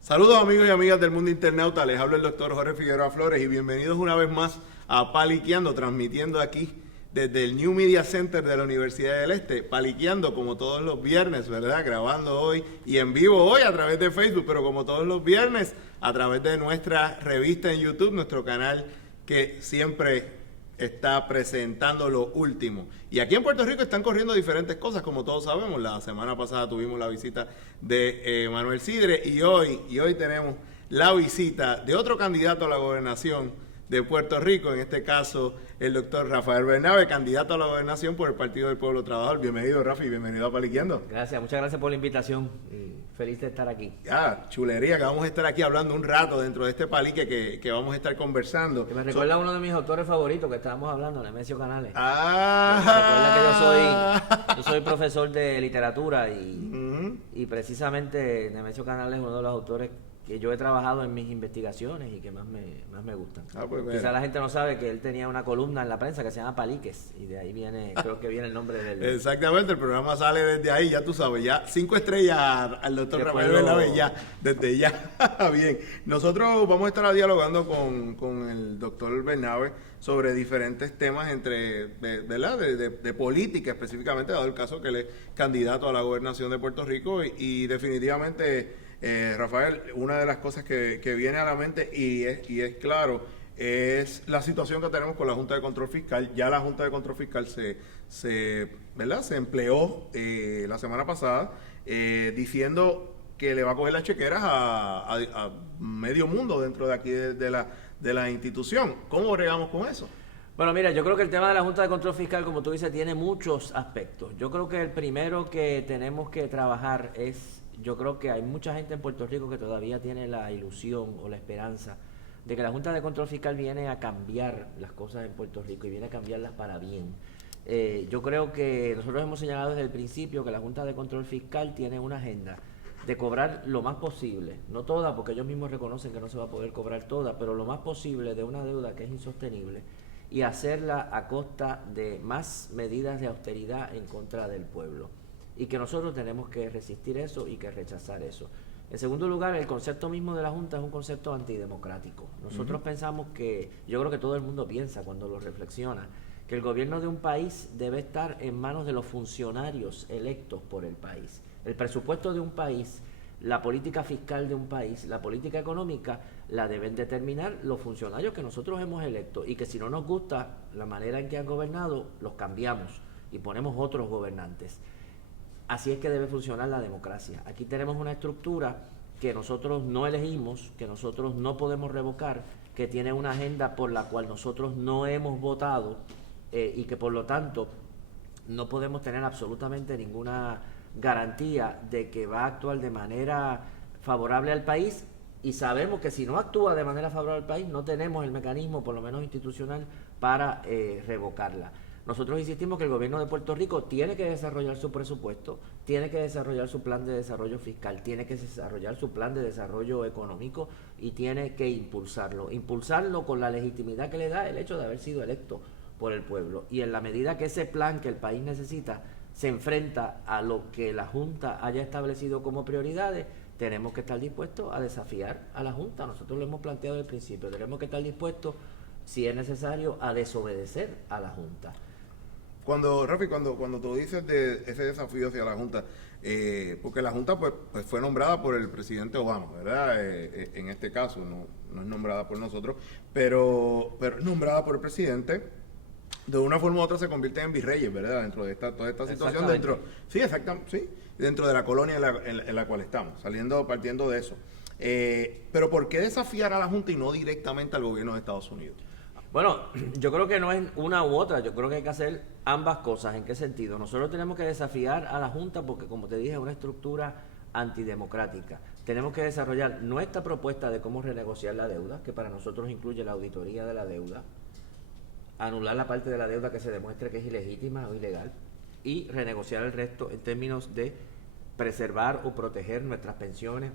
Saludos amigos y amigas del mundo internauta, les habla el doctor Jorge Figueroa Flores y bienvenidos una vez más a Paliqueando, transmitiendo aquí desde el New Media Center de la Universidad del Este, Paliqueando como todos los viernes, ¿verdad? Grabando hoy y en vivo hoy a través de Facebook, pero como todos los viernes a través de nuestra revista en YouTube, nuestro canal que siempre está presentando lo último. Y aquí en Puerto Rico están corriendo diferentes cosas, como todos sabemos. La semana pasada tuvimos la visita de Manuel Sidre y hoy tenemos la visita de otro candidato a la gobernación de Puerto Rico, en este caso el doctor Rafael Bernabe, candidato a la gobernación por el Partido del Pueblo Trabajador. Bienvenido, Rafi, bienvenido a Paliqueando. Gracias, muchas gracias por la invitación y feliz de estar aquí. Ya, chulería, que vamos a estar aquí hablando un rato dentro de este palique que vamos a estar conversando. Que me recuerda a uno de mis autores favoritos que estábamos hablando, Nemesio Canales. Ah. Recuerda que yo soy profesor de literatura y precisamente Nemesio Canales es uno de los autores que yo he trabajado en mis investigaciones y que más me gustan. Pues quizá la gente no sabe que él tenía una columna en la prensa que se llama Paliques y de ahí viene, creo que viene el nombre del... Exactamente, el programa sale desde ahí, ya tú sabes, ya 5 estrellas al doctor Rafael Bernabe, ya, desde ya. Bien, nosotros vamos a estar dialogando con el doctor Bernabe sobre diferentes temas ¿verdad? De política específicamente, dado el caso que él es candidato a la gobernación de Puerto Rico y definitivamente... Rafael, una de las cosas que viene a la mente y es claro, es la situación que tenemos con la Junta de Control Fiscal. Ya la Junta de Control Fiscal ¿verdad? Se empleó la semana pasada diciendo que le va a coger las chequeras a medio mundo dentro de aquí de la institución. ¿Cómo bregamos con eso? Bueno, mira, yo creo que el tema de la Junta de Control Fiscal, como tú dices, tiene muchos aspectos. Yo creo que el primero que tenemos que trabajar yo creo que hay mucha gente en Puerto Rico que todavía tiene la ilusión o la esperanza de que la Junta de Control Fiscal viene a cambiar las cosas en Puerto Rico y viene a cambiarlas para bien. Yo creo que nosotros hemos señalado desde el principio que la Junta de Control Fiscal tiene una agenda de cobrar lo más posible, no toda, porque ellos mismos reconocen que no se va a poder cobrar toda, pero lo más posible de una deuda que es insostenible y hacerla a costa de más medidas de austeridad en contra del pueblo. Y que nosotros tenemos que resistir eso y que rechazar eso. En segundo lugar, el concepto mismo de la Junta es un concepto antidemocrático. Nosotros pensamos yo creo que todo el mundo piensa cuando lo reflexiona, que el gobierno de un país debe estar en manos de los funcionarios electos por el país. El presupuesto de un país, la política fiscal de un país, la política económica, la deben determinar los funcionarios que nosotros hemos electo y que si no nos gusta la manera en que han gobernado, los cambiamos y ponemos otros gobernantes. Así es que debe funcionar la democracia. Aquí tenemos una estructura que nosotros no elegimos, que nosotros no podemos revocar, que tiene una agenda por la cual nosotros no hemos votado y que por lo tanto no podemos tener absolutamente ninguna garantía de que va a actuar de manera favorable al país y sabemos que si no actúa de manera favorable al país no tenemos el mecanismo, por lo menos institucional, para revocarla. Nosotros insistimos que el gobierno de Puerto Rico tiene que desarrollar su presupuesto, tiene que desarrollar su plan de desarrollo fiscal, tiene que desarrollar su plan de desarrollo económico y tiene que impulsarlo con la legitimidad que le da el hecho de haber sido electo por el pueblo. Y en la medida que ese plan que el país necesita se enfrenta a lo que la Junta haya establecido como prioridades, tenemos que estar dispuestos a desafiar a la Junta. Nosotros lo hemos planteado desde el principio, tenemos que estar dispuestos, si es necesario, a desobedecer a la Junta. Rafi, cuando tú dices de ese desafío hacia la Junta, porque la Junta pues fue nombrada por el presidente Obama, ¿verdad? En este caso, no es nombrada por nosotros, pero es nombrada por el presidente. De una forma u otra se convierten en virreyes, ¿verdad? Dentro de toda esta situación, dentro de la colonia en la cual estamos, partiendo de eso. Pero ¿por qué desafiar a la Junta y no directamente al gobierno de Estados Unidos? Bueno, yo creo que no es una u otra, yo creo que hay que hacer ambas cosas. ¿En qué sentido? Nosotros tenemos que desafiar a la Junta porque, como te dije, es una estructura antidemocrática. Tenemos que desarrollar nuestra propuesta de cómo renegociar la deuda, que para nosotros incluye la auditoría de la deuda, anular la parte de la deuda que se demuestre que es ilegítima o ilegal y renegociar el resto en términos de preservar o proteger nuestras pensiones,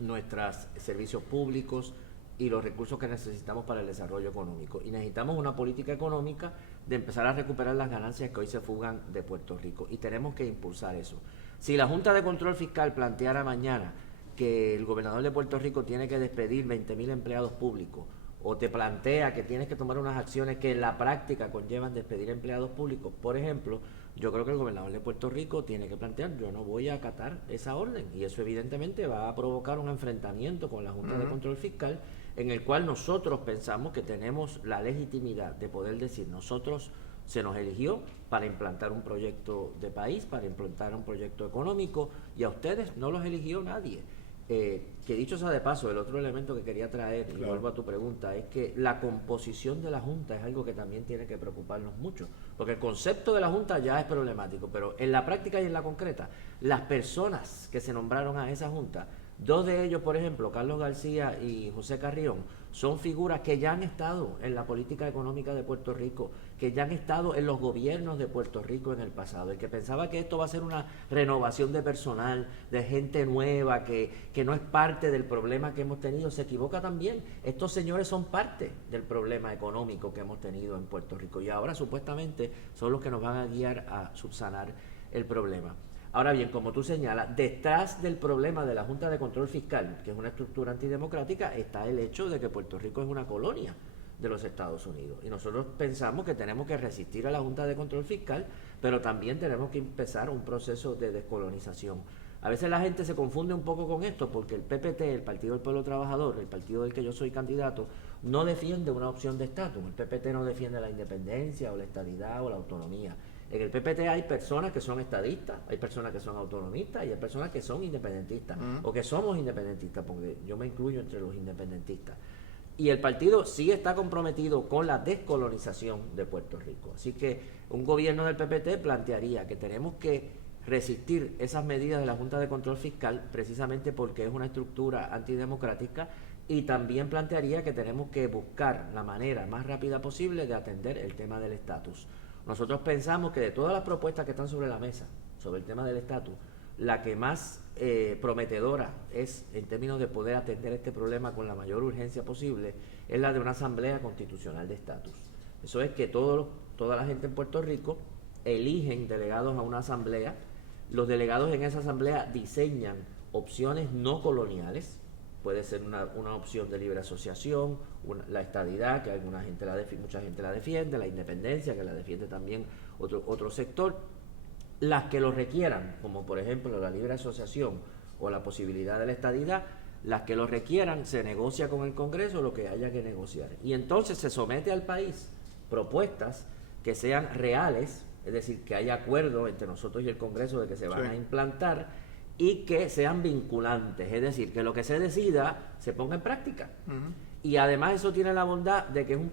nuestros servicios públicos y los recursos que necesitamos para el desarrollo económico. Y necesitamos una política económica de empezar a recuperar las ganancias que hoy se fugan de Puerto Rico. Y tenemos que impulsar eso. Si la Junta de Control Fiscal planteara mañana que el gobernador de Puerto Rico tiene que despedir 20,000 empleados públicos, o te plantea que tienes que tomar unas acciones que en la práctica conllevan despedir empleados públicos, por ejemplo, yo creo que el gobernador de Puerto Rico tiene que plantear, yo no voy a acatar esa orden, y eso evidentemente va a provocar un enfrentamiento con la Junta de Control Fiscal, en el cual nosotros pensamos que tenemos la legitimidad de poder decir, nosotros se nos eligió para implantar un proyecto de país, para implantar un proyecto económico, y a ustedes no los eligió nadie. Que dicho sea de paso, el otro elemento que quería traer, y vuelvo a tu pregunta, es que la composición de la Junta es algo que también tiene que preocuparnos mucho, porque el concepto de la Junta ya es problemático, pero en la práctica y en la concreta, las personas que se nombraron a esa Junta, dos de ellos, por ejemplo, Carlos García y José Carrión, son figuras que ya han estado en la política económica de Puerto Rico, que ya han estado en los gobiernos de Puerto Rico en el pasado. El que pensaba que esto va a ser una renovación de personal, de gente nueva, que no es parte del problema que hemos tenido, se equivoca también. Estos señores son parte del problema económico que hemos tenido en Puerto Rico y ahora supuestamente son los que nos van a guiar a subsanar el problema. Ahora bien, como tú señalas, detrás del problema de la Junta de Control Fiscal, que es una estructura antidemocrática, está el hecho de que Puerto Rico es una colonia de los Estados Unidos. Y nosotros pensamos que tenemos que resistir a la Junta de Control Fiscal, pero también tenemos que empezar un proceso de descolonización. A veces la gente se confunde un poco con esto, porque el PPT, el Partido del Pueblo Trabajador, el partido del que yo soy candidato, no defiende una opción de estatus. El PPT no defiende la independencia o la estadidad o la autonomía. En el PPT hay personas que son estadistas, hay personas que son autonomistas y hay personas que son independentistas, o que somos independentistas, porque yo me incluyo entre los independentistas. Y el partido sí está comprometido con la descolonización de Puerto Rico. Así que un gobierno del PPT plantearía que tenemos que resistir esas medidas de la Junta de Control Fiscal precisamente porque es una estructura antidemocrática, y también plantearía que tenemos que buscar la manera más rápida posible de atender el tema del estatus. Nosotros pensamos que de todas las propuestas que están sobre la mesa, sobre el tema del estatus, la que más prometedora es, en términos de poder atender este problema con la mayor urgencia posible, es la de una asamblea constitucional de estatus. Eso es que toda la gente en Puerto Rico eligen delegados a una asamblea, los delegados en esa asamblea diseñan opciones no coloniales, puede ser una opción de libre asociación, la estadidad, que mucha gente la defiende, la independencia, que la defiende también otro sector, las que lo requieran, como por ejemplo la libre asociación o la posibilidad de la estadidad, las que lo requieran, se negocia con el Congreso lo que haya que negociar. Y entonces se somete al país propuestas que sean reales, es decir, que haya acuerdo entre nosotros y el Congreso de que se van a implantar, y que sean vinculantes, es decir, que lo que se decida se ponga en práctica. Y además eso tiene la bondad de que es un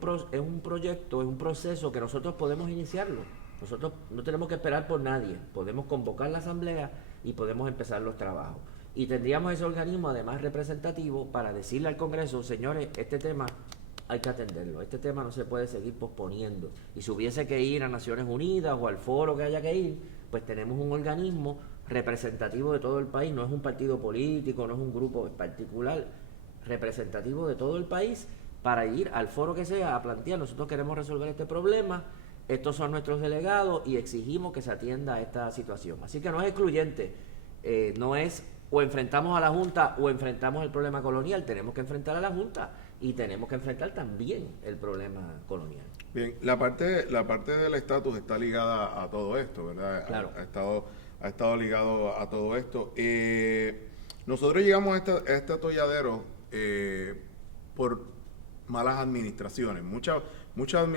proyecto, es un proceso que nosotros podemos iniciarlo. Nosotros no tenemos que esperar por nadie, podemos convocar la asamblea y podemos empezar los trabajos. Y tendríamos ese organismo además representativo para decirle al Congreso, señores, este tema hay que atenderlo, este tema no se puede seguir posponiendo. Y si hubiese que ir a Naciones Unidas o al foro que haya que ir, pues tenemos un organismo representativo de todo el país, no es un partido político, no es un grupo particular, representativo de todo el país, para ir al foro que sea a plantear, nosotros queremos resolver este problema, estos son nuestros delegados y exigimos que se atienda a esta situación. Así que no es excluyente, no es o enfrentamos a la Junta o enfrentamos el problema colonial, tenemos que enfrentar a la Junta y tenemos que enfrentar también el problema colonial. Bien, la parte del estatus está ligada a todo esto, ¿verdad? Claro. Ha estado ligado a todo esto. Nosotros llegamos a este atolladero por malas administraciones.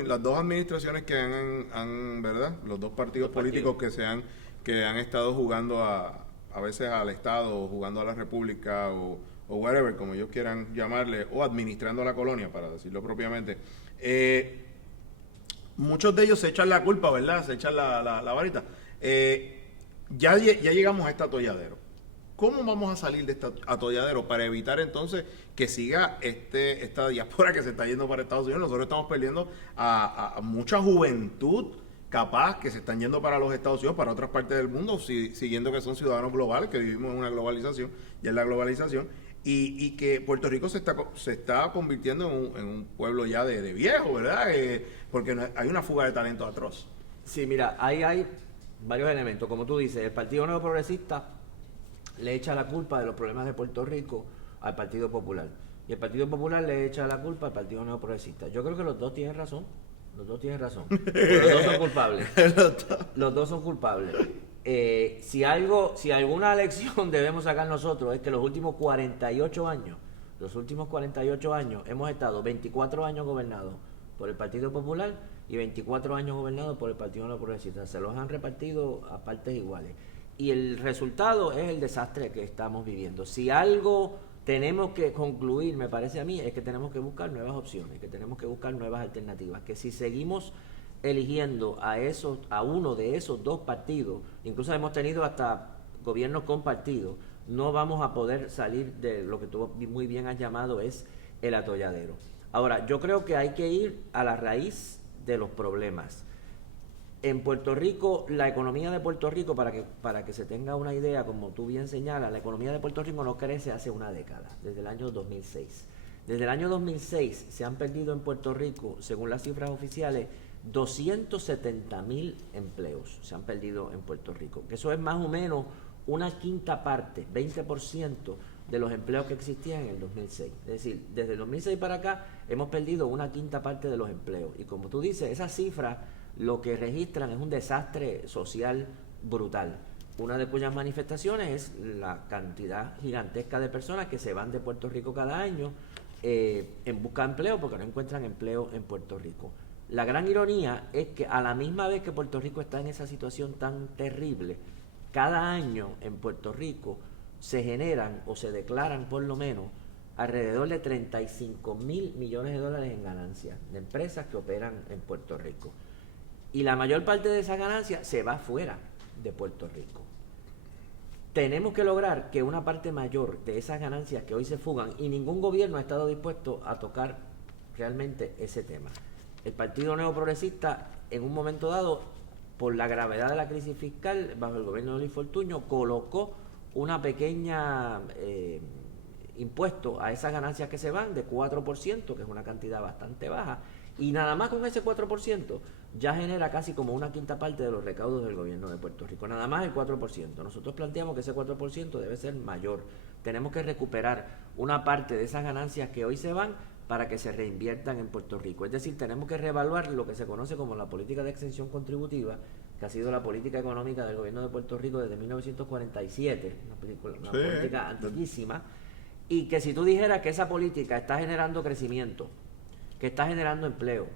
Las dos administraciones que han ¿verdad? Los dos partidos políticos que han estado jugando a veces al Estado, o jugando a la República, o whatever, como ellos quieran llamarle, o administrando a la colonia, para decirlo propiamente. Muchos de ellos se echan la culpa, ¿verdad? Se echan la varita. Ya llegamos a este atolladero. ¿cómo vamos a salir de este atolladero para evitar entonces que siga esta diáspora que se está yendo para Estados Unidos? Nosotros estamos perdiendo a mucha juventud capaz que se están yendo para los Estados Unidos, para otras partes del mundo, siguiendo que son ciudadanos globales, que vivimos en una globalización, ya es la globalización, y que Puerto Rico se está convirtiendo en un pueblo ya de viejo, ¿verdad? Porque hay una fuga de talento atroz. Sí, mira, ahí hay varios elementos. Como tú dices, el Partido Nuevo Progresista le echa la culpa de los problemas de Puerto Rico al Partido Popular. Y el Partido Popular le echa la culpa al Partido Nuevo Progresista. Yo creo que los dos tienen razón. Los dos tienen razón. Los dos son culpables. Los dos son culpables. Si alguna lección debemos sacar nosotros es que los últimos 48 años hemos estado 24 años gobernados por el Partido Popular y 24 años gobernados por el Partido Nuevo Progresista. Se los han repartido a partes iguales. Y el resultado es el desastre que estamos viviendo. Si algo tenemos que concluir, me parece a mí, es que tenemos que buscar nuevas opciones, que tenemos que buscar nuevas alternativas, que si seguimos eligiendo a uno de esos dos partidos, incluso hemos tenido hasta gobiernos compartidos, no vamos a poder salir de lo que tú muy bien has llamado es el atolladero. Ahora, yo creo que hay que ir a la raíz de los problemas. En Puerto Rico, la economía de Puerto Rico, para que se tenga una idea, como tú bien señalas, la economía de Puerto Rico no crece hace una década, desde el año 2006. Desde el año 2006 se han perdido en Puerto Rico, según las cifras oficiales, 270,000 empleos se han perdido en Puerto Rico, que eso es más o menos una quinta parte, 20% de los empleos que existían en el 2006. Es decir, desde el 2006 para acá hemos perdido una quinta parte de los empleos. Y como tú dices, esas cifras lo que registran es un desastre social brutal. Una de cuyas manifestaciones es la cantidad gigantesca de personas que se van de Puerto Rico cada año en busca de empleo porque no encuentran empleo en Puerto Rico. La gran ironía es que a la misma vez que Puerto Rico está en esa situación tan terrible, cada año en Puerto Rico se generan o se declaran por lo menos alrededor de 35,000 millones de dólares en ganancias de empresas que operan en Puerto Rico. Y la mayor parte de esa ganancia se va fuera de Puerto Rico. Tenemos que lograr que una parte mayor de esas ganancias que hoy se fugan, y ningún gobierno ha estado dispuesto a tocar realmente ese tema. El Partido Nuevo Progresista, en un momento dado, por la gravedad de la crisis fiscal, bajo el gobierno de Luis Fortuño, colocó una pequeña impuesto a esas ganancias que se van de 4%, que es una cantidad bastante baja, y nada más con ese 4% ya genera casi como una quinta parte de los recaudos del gobierno de Puerto Rico, nada más el 4%. Nosotros planteamos que ese 4% debe ser mayor. Tenemos que recuperar una parte de esas ganancias que hoy se van para que se reinviertan en Puerto Rico. Es decir, tenemos que reevaluar lo que se conoce como la política de exención contributiva, que ha sido la política económica del gobierno de Puerto Rico desde 1947, una política antiquísima, y que si tú dijeras que esa política está generando crecimiento, que está generando empleo,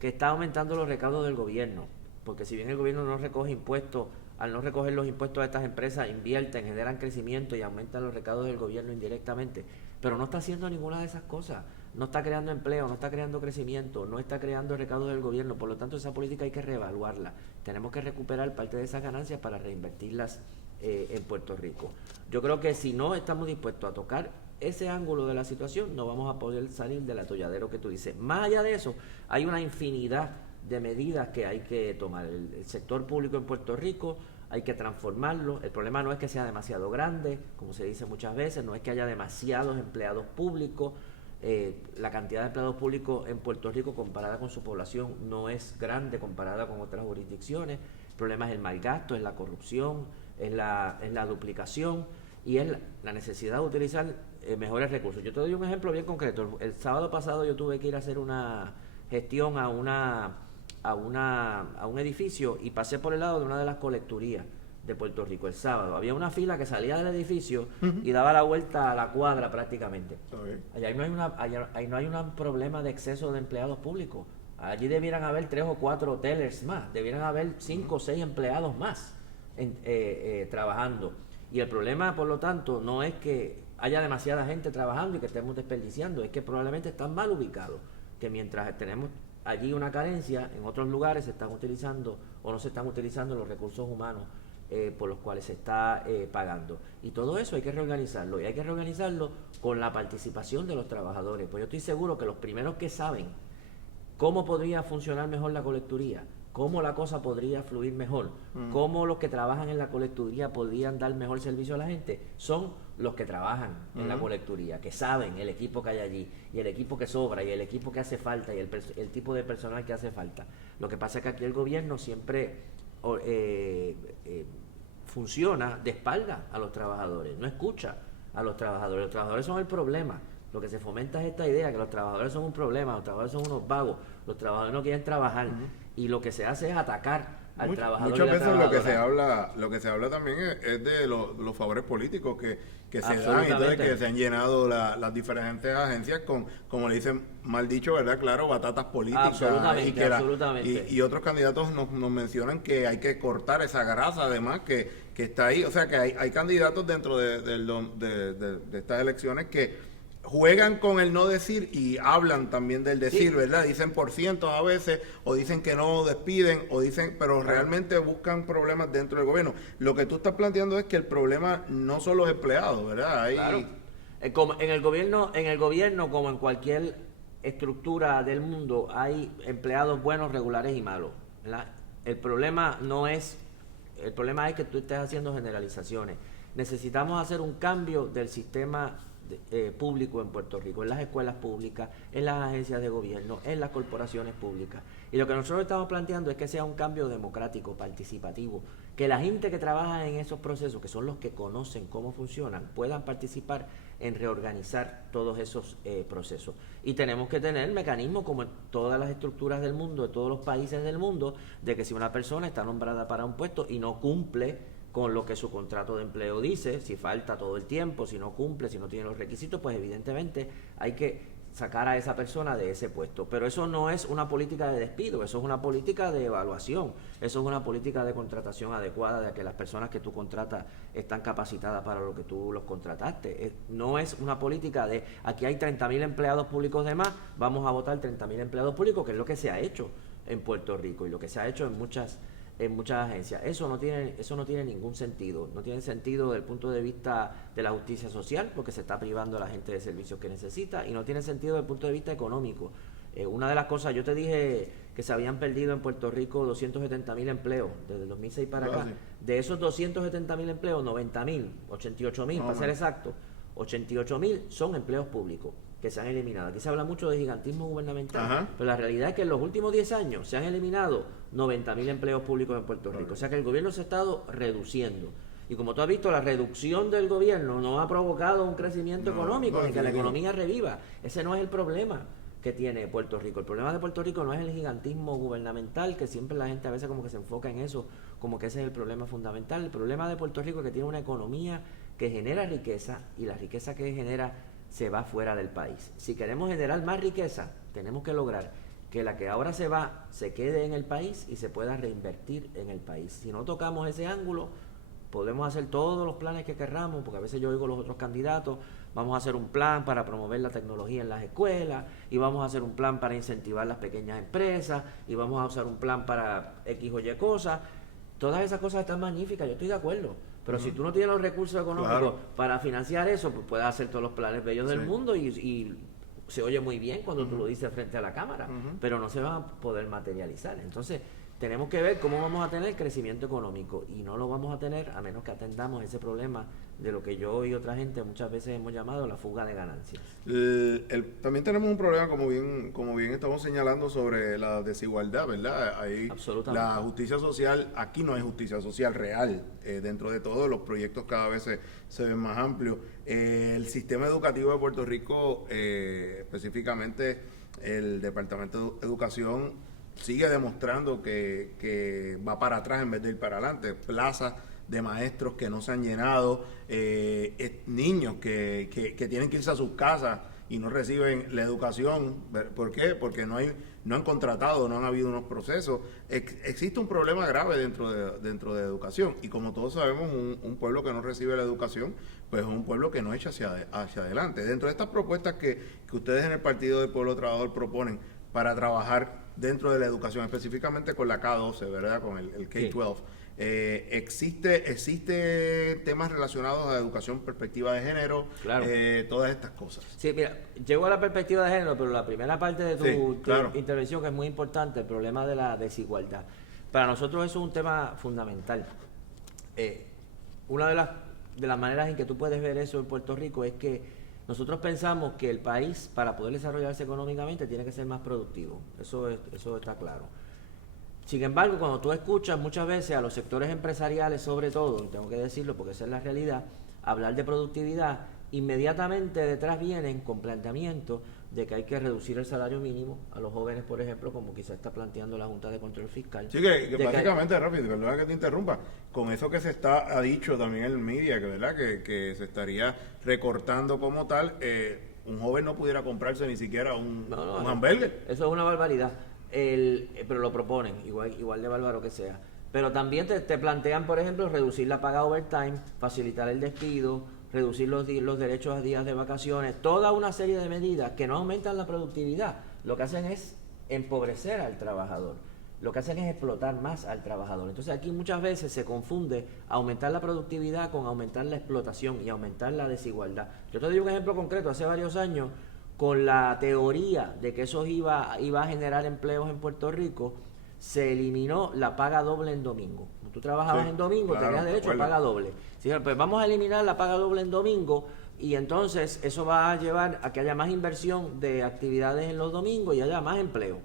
que está aumentando los recaudos del gobierno, porque si bien el gobierno no recoge impuestos, al no recoger los impuestos a estas empresas, invierten, generan crecimiento y aumentan los recaudos del gobierno indirectamente, pero no está haciendo ninguna de esas cosas, no está creando empleo, no está creando crecimiento, no está creando recaudos del gobierno, por lo tanto esa política hay que reevaluarla, tenemos que recuperar parte de esas ganancias para reinvertirlas en Puerto Rico. Yo creo que si no estamos dispuestos a tocar ese ángulo de la situación, no vamos a poder salir del atolladero que tú dices. Más allá de eso, hay una infinidad de medidas que hay que tomar. El sector público en Puerto Rico hay que transformarlo. El problema no es que sea demasiado grande, como se dice muchas veces, no es que haya demasiados empleados públicos. La cantidad de empleados públicos en Puerto Rico comparada con su población no es grande comparada con otras jurisdicciones. El problema es el mal gasto, es la corrupción, es la duplicación y es la necesidad de utilizar mejores recursos. Yo te doy un ejemplo bien concreto. El sábado pasado yo tuve que ir a hacer una gestión a un edificio y pasé por el lado de una de las colecturías de Puerto Rico el sábado. Había una fila que salía del edificio y daba la vuelta a la cuadra prácticamente. Allá no hay un problema de exceso de empleados públicos. Allí debieran haber 3 o 4 tellers más, debieran haber 5 o 6 empleados más trabajando. Y el problema, por lo tanto, no es que haya demasiada gente trabajando y que estemos desperdiciando, es que probablemente están mal ubicados, que mientras tenemos allí una carencia, en otros lugares se están utilizando o no se están utilizando los recursos humanos por los cuales se está pagando. Y todo eso hay que reorganizarlo, y hay que reorganizarlo con la participación de los trabajadores. Pues yo estoy seguro que los primeros que saben cómo podría funcionar mejor la colecturía, cómo la cosa podría fluir mejor, cómo los que trabajan en la colecturía podrían dar mejor servicio a la gente, son los que trabajan en la colecturía, que saben el equipo que hay allí, y el equipo que sobra, y el equipo que hace falta, y el tipo de personal que hace falta. Lo que pasa es que aquí el gobierno siempre funciona de espalda a los trabajadores, no escucha a los trabajadores son el problema. Lo que se fomenta es esta idea que los trabajadores son un problema, los trabajadores son unos vagos, los trabajadores no quieren trabajar, y lo que se hace es atacar al trabajador. Muchas veces lo que se habla también es de los favores políticos que se dan, y entonces que se han llenado las diferentes agencias con, como le dicen mal dicho, ¿verdad? Claro, batatas políticas. Absolutamente. Y otros candidatos nos mencionan que hay que cortar esa grasa, además, que está ahí. O sea, que hay candidatos dentro de estas elecciones que juegan con el no decir y hablan también del decir, sí, ¿verdad? Dicen por cientos a veces, o dicen que no despiden, o dicen, pero realmente buscan problemas dentro del gobierno. Lo que tú estás planteando es que el problema no son los empleados, ¿verdad? Claro. Como en el gobierno, como en cualquier estructura del mundo, hay empleados buenos, regulares y malos, ¿verdad? El problema es que tú estés haciendo generalizaciones. Necesitamos hacer un cambio del sistema público en Puerto Rico, en las escuelas públicas, en las agencias de gobierno, en las corporaciones públicas. Y lo que nosotros estamos planteando es que sea un cambio democrático, participativo, que la gente que trabaja en esos procesos, que son los que conocen cómo funcionan, puedan participar en reorganizar todos esos procesos. Y tenemos que tener mecanismos como en todas las estructuras del mundo, de todos los países del mundo, de que si una persona está nombrada para un puesto y no cumple con lo que su contrato de empleo dice, si falta todo el tiempo, si no cumple, si no tiene los requisitos, pues evidentemente hay que sacar a esa persona de ese puesto. Pero eso no es una política de despido, eso es una política de evaluación, eso es una política de contratación adecuada, de que las personas que tú contratas están capacitadas para lo que tú los contrataste. No es una política de aquí hay 30.000 empleados públicos de más, vamos a votar 30.000 empleados públicos, que es lo que se ha hecho en Puerto Rico y lo que se ha hecho en muchas agencias. Eso no tiene ningún sentido. No tiene sentido desde el punto de vista de la justicia social, porque se está privando a la gente de servicios que necesita, y no tiene sentido desde el punto de vista económico. Una de las cosas, yo te dije que se habían perdido en Puerto Rico 270.000 empleos desde el 2006 para acá. De esos 270.000 empleos, 90.000, 88.000 para ser exacto, 88.000 son empleos públicos que se han eliminado. Aquí se habla mucho de gigantismo gubernamental, pero la realidad es que en los últimos 10 años se han eliminado 90.000 empleos públicos en Puerto Rico. O sea que el gobierno se ha estado reduciendo. Y como tú has visto, la reducción del gobierno no ha provocado un crecimiento económico, ni que la economía reviva. Ese no es el problema que tiene Puerto Rico. El problema de Puerto Rico no es el gigantismo gubernamental, que siempre la gente a veces como que se enfoca en eso, como que ese es el problema fundamental. El problema de Puerto Rico es que tiene una economía que genera riqueza, y la riqueza que genera se va fuera del país. Si queremos generar más riqueza, tenemos que lograr que la que ahora se va se quede en el país y se pueda reinvertir en el país. Si no tocamos ese ángulo, podemos hacer todos los planes que querramos, porque a veces yo oigo los otros candidatos, vamos a hacer un plan para promover la tecnología en las escuelas, y vamos a hacer un plan para incentivar las pequeñas empresas, y vamos a hacer un plan para X o Y cosas. Todas esas cosas están magníficas, yo estoy de acuerdo. Pero si tú no tienes los recursos económicos para financiar eso, pues puedes hacer todos los planes bellos del mundo y se oye muy bien cuando tú lo dices frente a la cámara, pero no se va a poder materializar. Entonces, tenemos que ver cómo vamos a tener crecimiento económico, y no lo vamos a tener a menos que atendamos ese problema de lo que yo y otra gente muchas veces hemos llamado la fuga de ganancias. También tenemos un problema, como bien estamos señalando, sobre la desigualdad, ¿verdad? Ahí la justicia social, aquí no hay justicia social real, dentro de todos los proyectos cada vez se ven más amplios. El sistema educativo de Puerto Rico, específicamente el Departamento de Educación, sigue demostrando que va para atrás en vez de ir para adelante. Plazas de maestros que no se han llenado, niños que tienen que irse a sus casas y no reciben la educación. ¿Por qué? Porque no han contratado, no han habido unos procesos. Existe un problema grave dentro de educación, y como todos sabemos, un pueblo que no recibe la educación, pues es un pueblo que no echa hacia adelante. Dentro de estas propuestas que ustedes en el Partido del Pueblo Trabajador proponen para trabajar dentro de la educación, específicamente con la K-12, ¿verdad? Con el K-12. Existe temas relacionados a educación, perspectiva de género, Claro. todas estas cosas. Sí, mira, llego a la perspectiva de género, pero la primera parte de tu claro. intervención, que es muy importante, el problema de la desigualdad. Para nosotros eso es un tema fundamental. Una de las maneras en que tú puedes ver eso en Puerto Rico es que nosotros pensamos que el país, para poder desarrollarse económicamente, tiene que ser más productivo. Eso está claro. Sin embargo, cuando tú escuchas muchas veces a los sectores empresariales, sobre todo, y tengo que decirlo porque esa es la realidad, hablar de productividad, inmediatamente detrás vienen con planteamientos de que hay que reducir el salario mínimo a los jóvenes, por ejemplo, como quizá está planteando la Junta de Control Fiscal. Sí, que básicamente, rápido, perdona que te interrumpa, con eso que ha dicho también en el media, que verdad que se estaría recortando como tal, un joven no pudiera comprarse ni siquiera un hamburger. Eso es una barbaridad. Pero lo proponen, igual de bárbaro que sea. Pero también te plantean, por ejemplo, reducir la paga overtime, facilitar el despido, reducir los derechos a días de vacaciones, toda una serie de medidas que no aumentan la productividad. Lo que hacen es empobrecer al trabajador, lo que hacen es explotar más al trabajador. Entonces aquí muchas veces se confunde aumentar la productividad con aumentar la explotación y aumentar la desigualdad. Yo te doy un ejemplo concreto. Hace varios años, con la teoría de que eso iba a generar empleos en Puerto Rico, se eliminó la paga doble en domingo. Cuando tú trabajabas en domingo, tenías derecho a paga doble. Sí, pues vamos a eliminar la paga doble en domingo, y entonces eso va a llevar a que haya más inversión de actividades en los domingos y haya más empleo.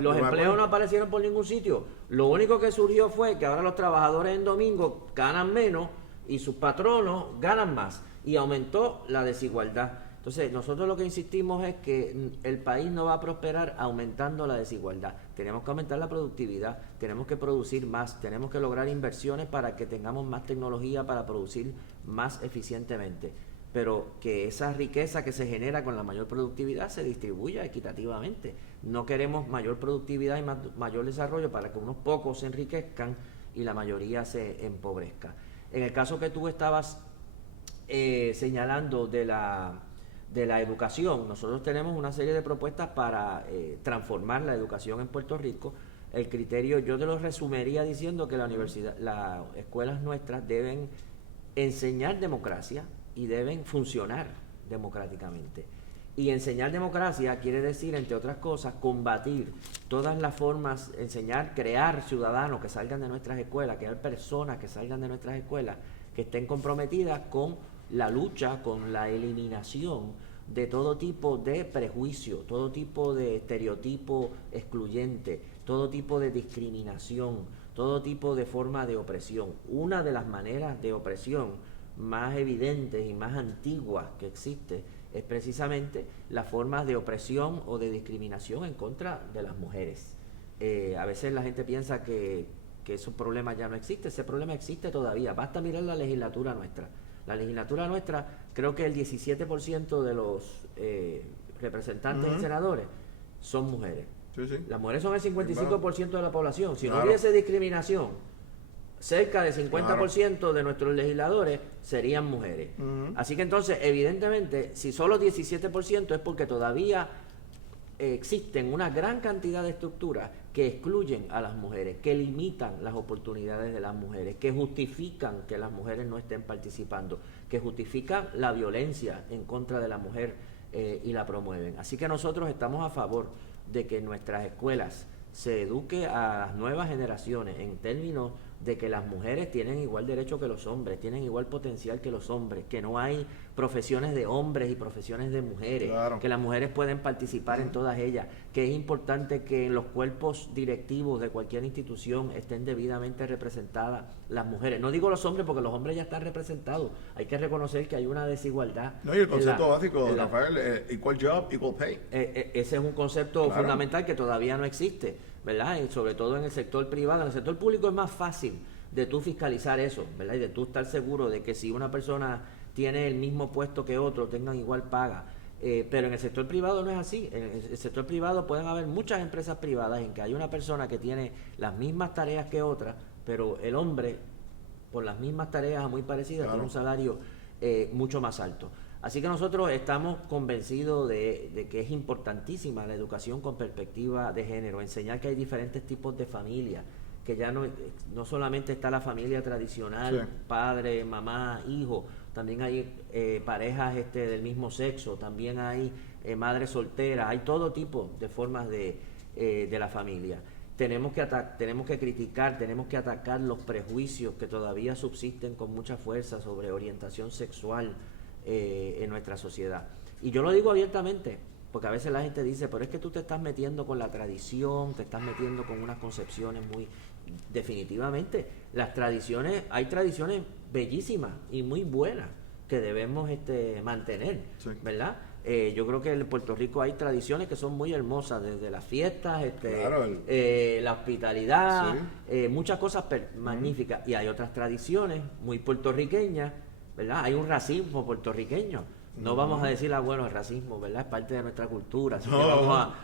Los empleos no aparecieron por ningún sitio. Lo único que surgió fue que ahora los trabajadores en domingo ganan menos y sus patronos ganan más, y aumentó la desigualdad. Entonces, nosotros lo que insistimos es que el país no va a prosperar aumentando la desigualdad. Tenemos que aumentar la productividad, tenemos que producir más, tenemos que lograr inversiones para que tengamos más tecnología para producir más eficientemente. Pero que esa riqueza que se genera con la mayor productividad se distribuya equitativamente. No queremos mayor productividad y mayor desarrollo para que unos pocos se enriquezcan y la mayoría se empobrezca. En el caso que tú estabas señalando de la educación, nosotros tenemos una serie de propuestas para transformar la educación en Puerto Rico. El criterio yo te lo resumiría diciendo que las escuelas nuestras deben enseñar democracia y deben funcionar democráticamente. Y enseñar democracia quiere decir, entre otras cosas, combatir todas las formas, crear ciudadanos que salgan de nuestras escuelas, crear personas que salgan de nuestras escuelas, que estén comprometidas con la lucha, con la eliminación de todo tipo de prejuicio, todo tipo de estereotipo excluyente, todo tipo de discriminación, todo tipo de forma de opresión. Una de las maneras de opresión más evidentes y más antiguas que existe es precisamente las formas de opresión o de discriminación en contra de las mujeres. A veces la gente piensa que ese problema ya no existe. Ese problema existe todavía. Basta mirar la legislatura nuestra. La legislatura nuestra, creo que el 17% de los representantes y senadores son mujeres. Sí. Las mujeres son el 55% de la población. Si no hubiese discriminación, cerca del 50% de nuestros legisladores serían mujeres. Así que entonces, evidentemente, si solo 17% es porque todavía existen una gran cantidad de estructuras que excluyen a las mujeres, que limitan las oportunidades de las mujeres, que justifican que las mujeres no estén participando, que justifican la violencia en contra de la mujer y la promueven. Así que nosotros estamos a favor de que en nuestras escuelas se eduque a las nuevas generaciones en términos de que las mujeres tienen igual derecho que los hombres, tienen igual potencial que los hombres, que no hay profesiones de hombres y profesiones de mujeres, que las mujeres pueden participar en todas ellas, que es importante que en los cuerpos directivos de cualquier institución estén debidamente representadas las mujeres. No digo los hombres porque los hombres ya están representados, hay que reconocer que hay una desigualdad. No, y el concepto básico, Rafael, equal job, equal pay. Ese es un concepto fundamental que todavía no existe, ¿verdad? Y sobre todo en el sector privado. En el sector público es más fácil de tú fiscalizar eso, ¿verdad? Y de tú estar seguro de que si una persona tiene el mismo puesto que otro, tengan igual paga. Pero en el sector privado no es así. En el sector privado pueden haber muchas empresas privadas en que hay una persona que tiene las mismas tareas que otra, pero el hombre, por las mismas tareas muy parecidas, tiene un salario mucho más alto. Así que nosotros estamos convencidos de que es importantísima la educación con perspectiva de género, enseñar que hay diferentes tipos de familias, que ya no solamente está la familia tradicional, Sí. padre, mamá, hijo, también hay parejas del mismo sexo, también hay madres solteras, hay todo tipo de formas de la familia. Tenemos que criticar, tenemos que atacar los prejuicios que todavía subsisten con mucha fuerza sobre orientación sexual en nuestra sociedad. Y yo lo digo abiertamente, porque a veces la gente dice, pero es que tú te estás metiendo con la tradición, te estás metiendo con unas concepciones muy... Definitivamente, hay tradiciones bellísimas y muy buenas que debemos mantener, Sí. ¿verdad? Yo creo que en Puerto Rico hay tradiciones que son muy hermosas, desde las fiestas, Claro, la hospitalidad, Sí. muchas cosas magníficas. Y hay otras tradiciones muy puertorriqueñas, ¿verdad? Hay un racismo puertorriqueño. No vamos a decir, bueno, el racismo, ¿verdad? Es parte de nuestra cultura, así que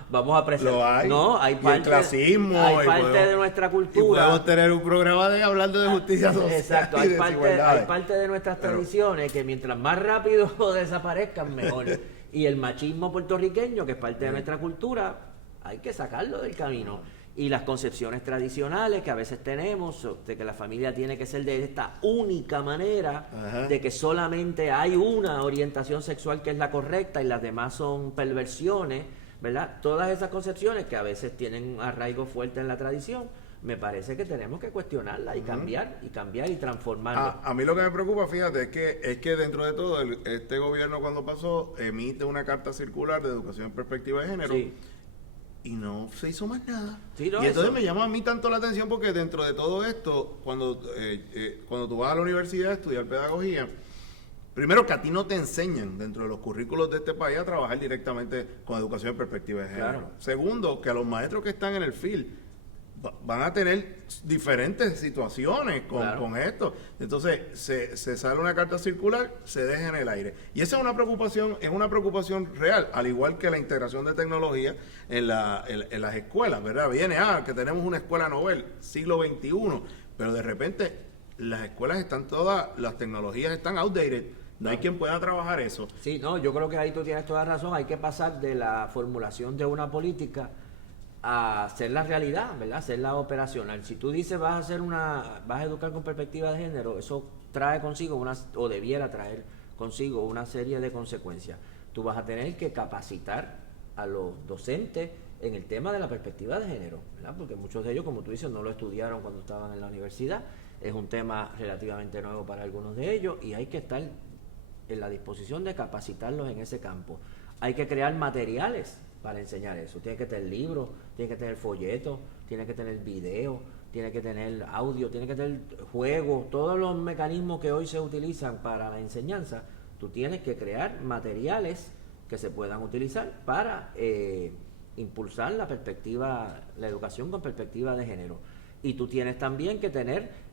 vamos a presentar. Lo hay. No, hay Y el parte, clasismo, hay y parte podemos- de nuestra Y cultura. podemos tener un programa hablando de justicia social. Exacto, y hay desigualdades. parte de nuestras Pero- tradiciones que mientras más rápido desaparezcan, mejor. Y el machismo puertorriqueño, que es parte de nuestra cultura, hay que sacarlo del camino. Y las concepciones tradicionales que a veces tenemos, de que la familia tiene que ser de esta única manera, Ajá. de que solamente hay una orientación sexual que es la correcta y las demás son perversiones, ¿verdad? Todas esas concepciones que a veces tienen un arraigo fuerte en la tradición, me parece que tenemos que cuestionarla y cambiar y transformarla. A mí lo que me preocupa, fíjate, es que dentro de todo, este gobierno cuando pasó, emite una carta circular de educación en perspectiva de género. Sí. Y no se hizo más nada. Sí, no, y entonces eso. me llama a mí tanto la atención porque dentro de todo esto, cuando tú vas a la universidad a estudiar pedagogía, primero que a ti no te enseñan dentro de los currículos de este país a trabajar directamente con educación en perspectiva de género. Claro. Segundo, que a los maestros que están en el field van a tener diferentes situaciones Claro. con esto. Entonces, se sale una carta circular, se deja en el aire. Y esa es una preocupación real, al igual que la integración de tecnología en las escuelas, ¿verdad? Viene, que tenemos una escuela Nobel, siglo XXI, pero de repente las escuelas están todas, las tecnologías están outdated, no hay quien pueda trabajar eso. Sí, no, yo creo que ahí tú tienes toda razón. Hay que pasar de la formulación de una política a hacerla realidad, ¿verdad? Hacerla operacional. Si tú dices vas a educar con perspectiva de género, eso trae consigo o debiera traer consigo una serie de consecuencias. Tú vas a tener que capacitar a los docentes en el tema de la perspectiva de género, ¿verdad? Porque muchos de ellos, como tú dices, no lo estudiaron cuando estaban en la universidad. Es un tema relativamente nuevo para algunos de ellos y hay que estar en la disposición de capacitarlos en ese campo. Hay que crear materiales para enseñar eso. Tiene que tener libros, tiene que tener folletos, tiene que tener video, tiene que tener audio, tiene que tener juegos, todos los mecanismos que hoy se utilizan para la enseñanza. Tú tienes que crear materiales que se puedan utilizar para impulsar la educación con perspectiva de género. Y tú tienes también que tener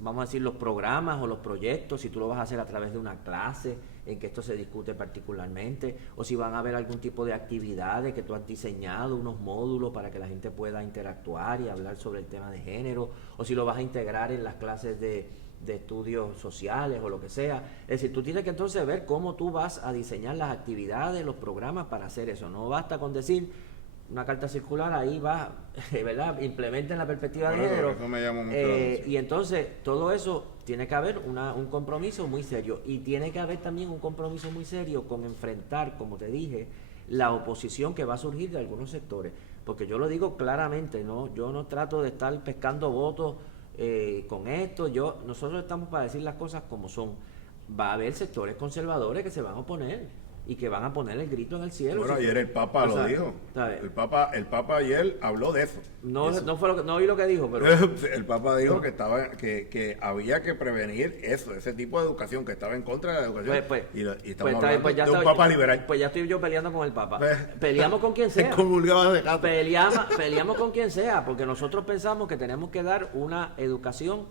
vamos a decir, los programas o los proyectos, si tú lo vas a hacer a través de una clase en que esto se discute particularmente, o si van a haber algún tipo de actividades que tú has diseñado, unos módulos para que la gente pueda interactuar y hablar sobre el tema de género, o si lo vas a integrar en las clases de estudios sociales o lo que sea. Es decir, tú tienes que entonces ver cómo tú vas a diseñar las actividades, los programas para hacer eso. No basta con decir una carta circular, ahí va, ¿verdad? Implementen la perspectiva de género. Eso me llama mucho la atención. Y entonces, todo eso tiene que haber un compromiso muy serio. Y tiene que haber también un compromiso muy serio con enfrentar, como te dije, la oposición que va a surgir de algunos sectores. Porque yo lo digo claramente, ¿no? Yo no trato de estar pescando votos con esto. Nosotros estamos para decir las cosas como son. Va a haber sectores conservadores que se van a oponer y que van a poner el grito en el cielo. Bueno, ayer el Papa lo dijo. ¿sabes? El Papa ayer habló de eso. No Eso. no oí lo que dijo, pero El Papa dijo que había que prevenir eso, ese tipo de educación, que estaba en contra de la educación. Y estamos está bien, hablando ya de un estoy- Papa liberal. Pues ya estoy yo peleando con el Papa. Pues, Peleamos con quien sea. Excomulgado de gato. Peleamos con quien sea, porque nosotros pensamos que tenemos que dar una educación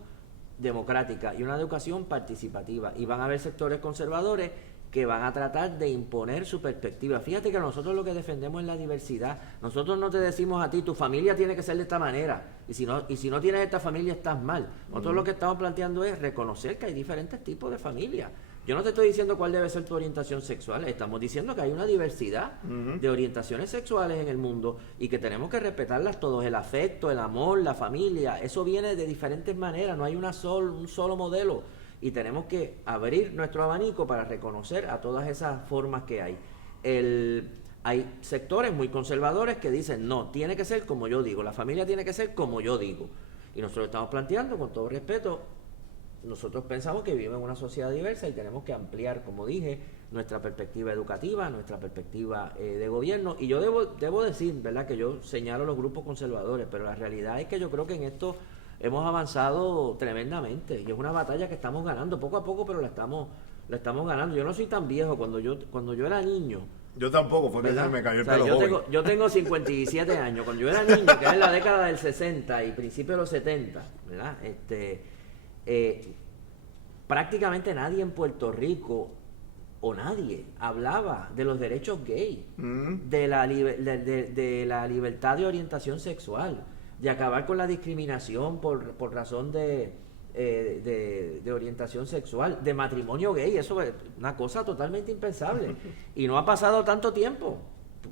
democrática y una educación participativa. Y van a haber sectores conservadores que van a tratar de imponer su perspectiva. Fíjate que nosotros lo que defendemos es la diversidad. Nosotros no te decimos a ti, tu familia tiene que ser de esta manera, y si no tienes esta familia estás mal. Nosotros lo que estamos planteando es reconocer que hay diferentes tipos de familias. Yo no te estoy diciendo cuál debe ser tu orientación sexual, estamos diciendo que hay una diversidad de orientaciones sexuales en el mundo y que tenemos que respetarlas todos, el afecto, el amor, la familia, eso viene de diferentes maneras, no hay un solo modelo y tenemos que abrir nuestro abanico para reconocer a todas esas formas que hay. Hay sectores muy conservadores que dicen, no, tiene que ser como yo digo, la familia tiene que ser como yo digo. Y nosotros estamos planteando, con todo respeto, nosotros pensamos que vivimos en una sociedad diversa y tenemos que ampliar, como dije, nuestra perspectiva educativa, nuestra perspectiva de gobierno. Y yo debo decir, ¿verdad?, que yo señalo los grupos conservadores, pero la realidad es que yo creo que en esto hemos avanzado tremendamente. Y es una batalla que estamos ganando poco a poco, pero la estamos ganando. Yo no soy tan viejo, cuando yo era niño. Yo tampoco, fue que se me cayó el pelo joven. Yo tengo 57 años. Cuando yo era niño, que era en la década del 60 y principios de los 70, ¿verdad? Prácticamente nadie en Puerto Rico, o nadie, hablaba de los derechos gay, de la libertad de orientación sexual, de acabar con la discriminación por razón de orientación sexual, de matrimonio gay. Eso es una cosa totalmente impensable y no ha pasado tanto tiempo,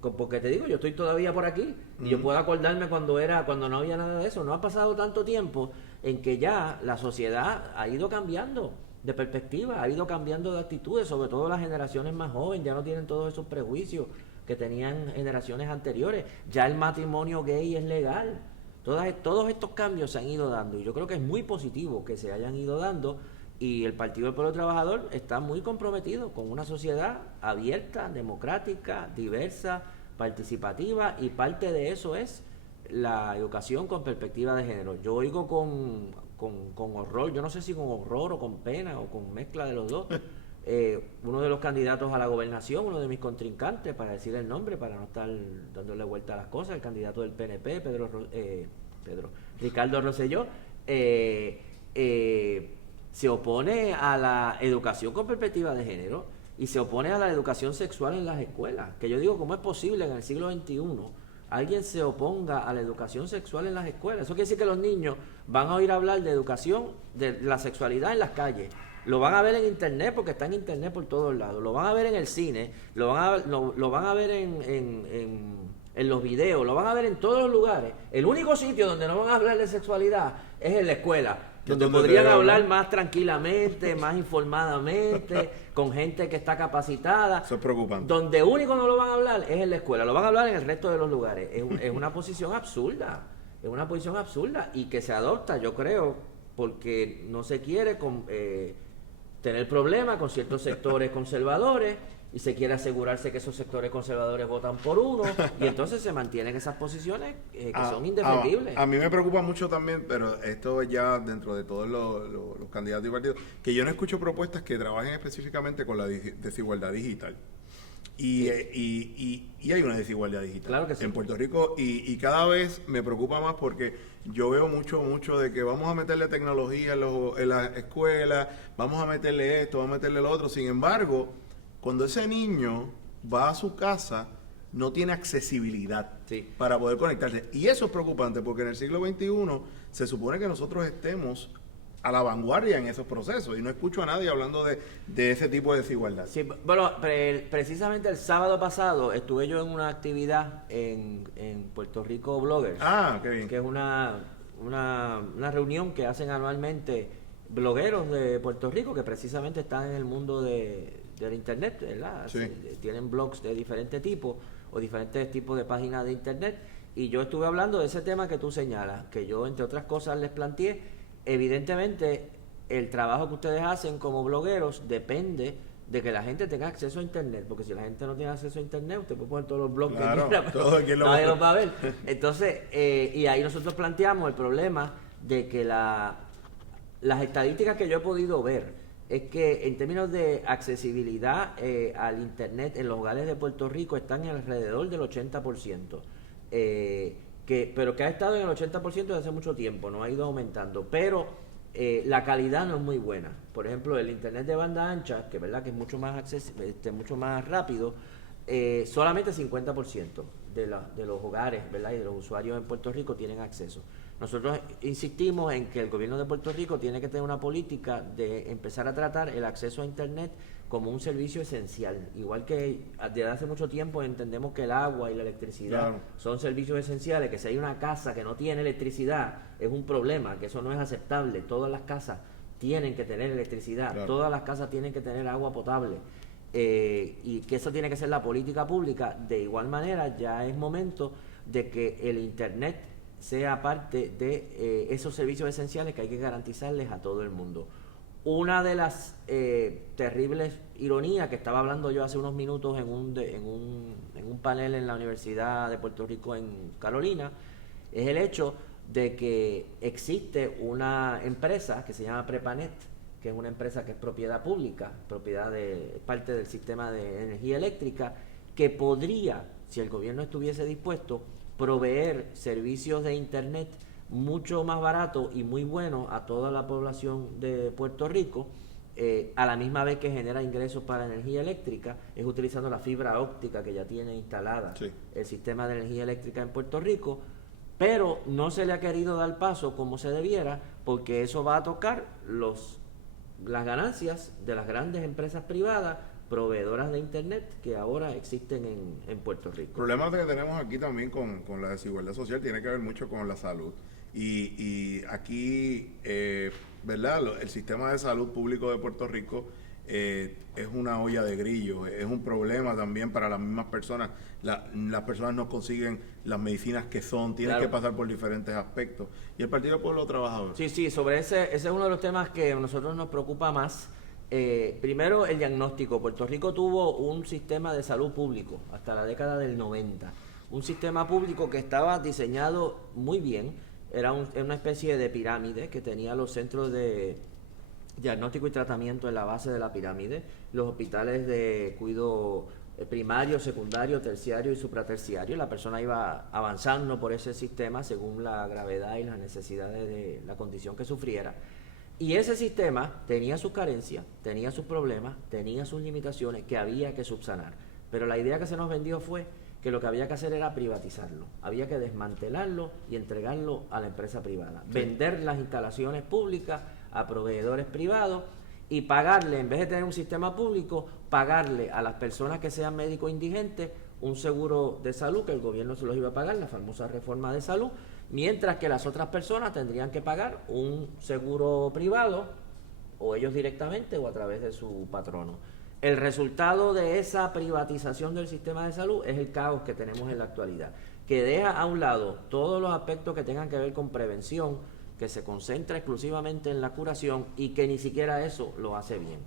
porque te digo, yo estoy todavía por aquí y yo puedo acordarme cuando no había nada de eso. No ha pasado tanto tiempo en que ya la sociedad ha ido cambiando de perspectiva, ha ido cambiando de actitudes, sobre todo las generaciones más jóvenes ya no tienen todos esos prejuicios que tenían generaciones anteriores. Ya el matrimonio gay es legal. Todos estos cambios se han ido dando y yo creo que es muy positivo que se hayan ido dando y el Partido del Pueblo Trabajador está muy comprometido con una sociedad abierta, democrática, diversa, participativa, y parte de eso es la educación con perspectiva de género. Yo oigo con horror, yo no sé si con horror o con pena o con mezcla de los dos, uno de los candidatos a la gobernación, uno de mis contrincantes, para decir el nombre, para no estar dándole vuelta a las cosas, el candidato del PNP, Ricardo Rosselló, se opone a la educación con perspectiva de género y se opone a la educación sexual en las escuelas. Que yo digo, ¿cómo es posible en el siglo XXI alguien se oponga a la educación sexual en las escuelas? Eso quiere decir que los niños van a oír hablar de educación, de la sexualidad en las calles. Lo van a ver en internet, porque está en internet por todos lados. Lo van a ver en el cine, lo van a ver en los videos, lo van a ver en todos los lugares. El único sitio donde no van a hablar de sexualidad es en la escuela, donde podrían hablar más tranquilamente, más informadamente, con gente que está capacitada. Eso es preocupante. Donde único no lo van a hablar es en la escuela, lo van a hablar en el resto de los lugares. Es una posición absurda, y que se adopta, yo creo, porque no se quiere tener problemas con ciertos sectores conservadores y se quiere asegurarse que esos sectores conservadores votan por uno y entonces se mantienen esas posiciones que son indefendibles. A mí me preocupa mucho también, pero esto ya dentro de todos los candidatos y partidos, que yo no escucho propuestas que trabajen específicamente con la desigualdad digital. Y hay una desigualdad digital, claro que sí, en Puerto Rico, y cada vez me preocupa más porque yo veo mucho de que vamos a meterle tecnología en las escuelas, vamos a meterle esto, vamos a meterle lo otro. Sin embargo, cuando ese niño va a su casa, no tiene accesibilidad para poder conectarse. Y eso es preocupante porque en el siglo XXI se supone que nosotros estemos a la vanguardia en esos procesos y no escucho a nadie hablando de ese tipo de desigualdad. Sí, bueno, precisamente el sábado pasado estuve yo en una actividad en Puerto Rico Bloggers. Ah, qué bien. Que es una reunión que hacen anualmente blogueros de Puerto Rico que precisamente están en el mundo del internet, ¿verdad? Sí. Tienen blogs de diferentes tipos o diferentes tipos de páginas de internet, y yo estuve hablando de ese tema que tú señalas, que yo entre otras cosas les planteé. Evidentemente, el trabajo que ustedes hacen como blogueros depende de que la gente tenga acceso a internet, porque si la gente no tiene acceso a internet, usted puede poner todos los blogs que quiera, pero nadie los va a ver. Entonces, y ahí nosotros planteamos el problema de que las estadísticas que yo he podido ver es que en términos de accesibilidad al internet en los hogares de Puerto Rico están en alrededor del 80%. Pero que ha estado en el 80% desde hace mucho tiempo, no ha ido aumentando, pero la calidad no es muy buena. Por ejemplo, el internet de banda ancha, que verdad que es mucho más mucho más rápido, solamente 50% de los hogares, ¿verdad?, y de los usuarios en Puerto Rico tienen acceso. Nosotros insistimos en que el gobierno de Puerto Rico tiene que tener una política de empezar a tratar el acceso a internet como un servicio esencial. Igual que desde hace mucho tiempo entendemos que el agua y la electricidad Claro. son servicios esenciales, que si hay una casa que no tiene electricidad es un problema, que eso no es aceptable. Todas las casas tienen que tener electricidad, Claro. todas las casas tienen que tener agua potable. Y que eso tiene que ser la política pública. De igual manera, ya es momento de que el Internet sea parte de esos servicios esenciales que hay que garantizarles a todo el mundo. Una de las terribles ironías que estaba hablando yo hace unos minutos en un panel en la Universidad de Puerto Rico en Carolina, es el hecho de que existe una empresa que se llama Prepanet, que es una empresa que es propiedad pública, parte del sistema de energía eléctrica, que podría, si el gobierno estuviese dispuesto, proveer servicios de Internet mucho más baratos y muy buenos a toda la población de Puerto Rico, a la misma vez que genera ingresos para energía eléctrica, es utilizando la fibra óptica que ya tiene instalada el sistema de energía eléctrica en Puerto Rico, pero no se le ha querido dar paso como se debiera, porque eso va a tocar las ganancias de las grandes empresas privadas proveedoras de Internet que ahora existen en Puerto Rico. El problema que tenemos aquí también con la desigualdad social tiene que ver mucho con la salud. Y aquí, ¿verdad? El sistema de salud público de Puerto Rico es una olla de grillo, es un problema también para las mismas personas. Las personas no consiguen las medicinas que son, tienen que pasar por diferentes aspectos. Y el Partido Pueblo Trabajador. Sí, sobre ese es uno de los temas que a nosotros nos preocupa más. Primero, el diagnóstico. Puerto Rico tuvo un sistema de salud público hasta la década del 90. Un sistema público que estaba diseñado muy bien. Era una especie de pirámide que tenía los centros de diagnóstico y tratamiento en la base de la pirámide, los hospitales de cuidado primario, secundario, terciario y supraterciario. La persona iba avanzando por ese sistema según la gravedad y las necesidades de la condición que sufriera. Y ese sistema tenía sus carencias, tenía sus problemas, tenía sus limitaciones que había que subsanar. Pero la idea que se nos vendió fue que lo que había que hacer era privatizarlo, había que desmantelarlo y entregarlo a la empresa privada, vender las instalaciones públicas a proveedores privados y pagarle, en vez de tener un sistema público, pagarle a las personas que sean médicos indigentes un seguro de salud que el gobierno se los iba a pagar, la famosa reforma de salud, mientras que las otras personas tendrían que pagar un seguro privado, o ellos directamente o a través de su patrono. El resultado de esa privatización del sistema de salud es el caos que tenemos en la actualidad, que deja a un lado todos los aspectos que tengan que ver con prevención, que se concentra exclusivamente en la curación y que ni siquiera eso lo hace bien.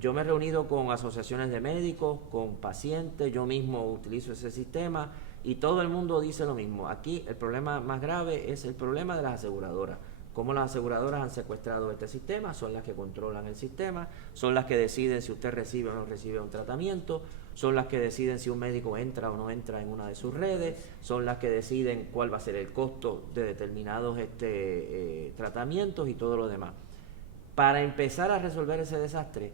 Yo me he reunido con asociaciones de médicos, con pacientes, yo mismo utilizo ese sistema y todo el mundo dice lo mismo. Aquí el problema más grave es el problema de las aseguradoras. Cómo las aseguradoras han secuestrado este sistema, son las que controlan el sistema, son las que deciden si usted recibe o no recibe un tratamiento, son las que deciden si un médico entra o no entra en una de sus redes, son las que deciden cuál va a ser el costo de determinados tratamientos y todo lo demás. Para empezar a resolver ese desastre,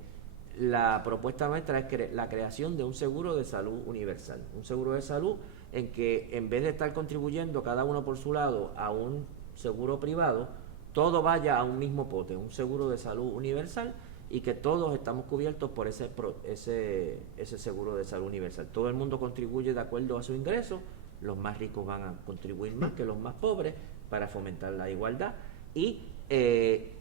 la propuesta nuestra es la creación de un seguro de salud universal, un seguro de salud en que en vez de estar contribuyendo cada uno por su lado a un seguro privado, todo vaya a un mismo pote, un seguro de salud universal y que todos estamos cubiertos por ese seguro de salud universal. Todo el mundo contribuye de acuerdo a su ingreso, los más ricos van a contribuir más que los más pobres para fomentar la igualdad y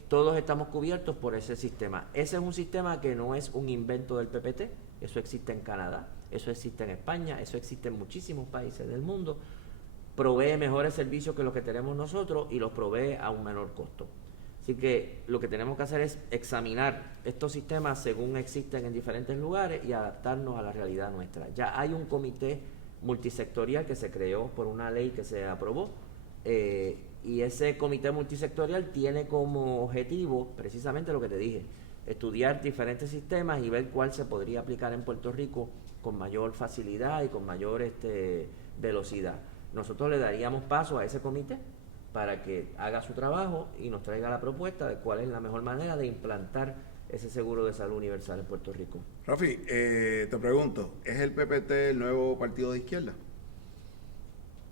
todos estamos cubiertos por ese sistema. Ese es un sistema que no es un invento del PPT, eso existe en Canadá, eso existe en España, eso existe en muchísimos países del mundo. Provee mejores servicios que los que tenemos nosotros y los provee a un menor costo. Así que lo que tenemos que hacer es examinar estos sistemas según existen en diferentes lugares y adaptarnos a la realidad nuestra. Ya hay un comité multisectorial que se creó por una ley que se aprobó y ese comité multisectorial tiene como objetivo precisamente lo que te dije, estudiar diferentes sistemas y ver cuál se podría aplicar en Puerto Rico con mayor facilidad y con mayor velocidad. Nosotros le daríamos paso a ese comité para que haga su trabajo y nos traiga la propuesta de cuál es la mejor manera de implantar ese seguro de salud universal en Puerto Rico. Rafi, te pregunto, ¿es el PPT el nuevo partido de izquierda?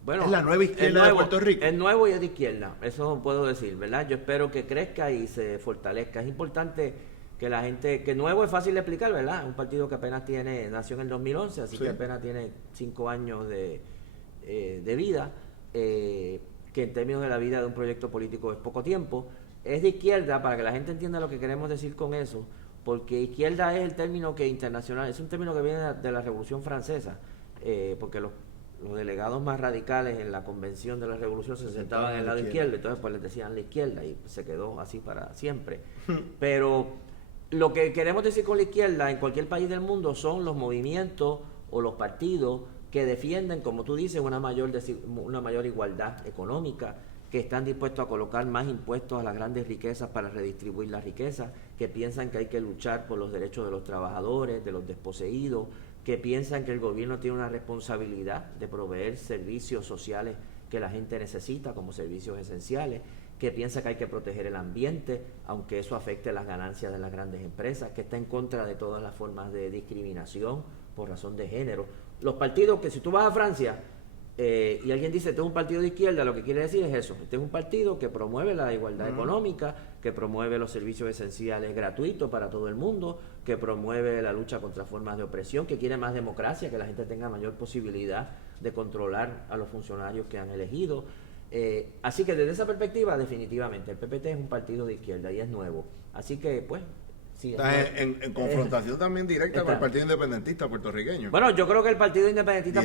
Bueno, ¿es la nueva izquierda de Puerto Rico? Es nuevo y es de izquierda, eso puedo decir, ¿verdad? Yo espero que crezca y se fortalezca. Es importante que la gente, que nuevo es fácil de explicar, ¿verdad? Un partido que apenas nació en el 2011, así que apenas tiene 5 años de vida, que en términos de la vida de un proyecto político es poco tiempo. Es de izquierda, para que la gente entienda lo que queremos decir con eso, porque izquierda es el término que internacional, es un término que viene de la Revolución Francesa, porque los delegados más radicales en la convención de la revolución se sentaban en el lado izquierdo, entonces pues les decían la izquierda y se quedó así para siempre. Pero lo que queremos decir con la izquierda en cualquier país del mundo son los movimientos o los partidos que defienden, como tú dices, una mayor igualdad económica, que están dispuestos a colocar más impuestos a las grandes riquezas para redistribuir la riqueza, que piensan que hay que luchar por los derechos de los trabajadores, de los desposeídos, que piensan que el gobierno tiene una responsabilidad de proveer servicios sociales que la gente necesita como servicios esenciales, que piensa que hay que proteger el ambiente, aunque eso afecte las ganancias de las grandes empresas, que está en contra de todas las formas de discriminación por razón de género. Los partidos que si tú vas a Francia y alguien dice este es un partido de izquierda, lo que quiere decir es eso, este es un partido que promueve la igualdad económica, que promueve los servicios esenciales gratuitos para todo el mundo, que promueve la lucha contra formas de opresión, que quiere más democracia, que la gente tenga mayor posibilidad de controlar a los funcionarios que han elegido. Así que desde esa perspectiva, definitivamente, el PPT es un partido de izquierda y es nuevo. Así que, pues, sí, está en confrontación también directa con el Partido Independentista puertorriqueño. Bueno, yo creo que el Partido Independentista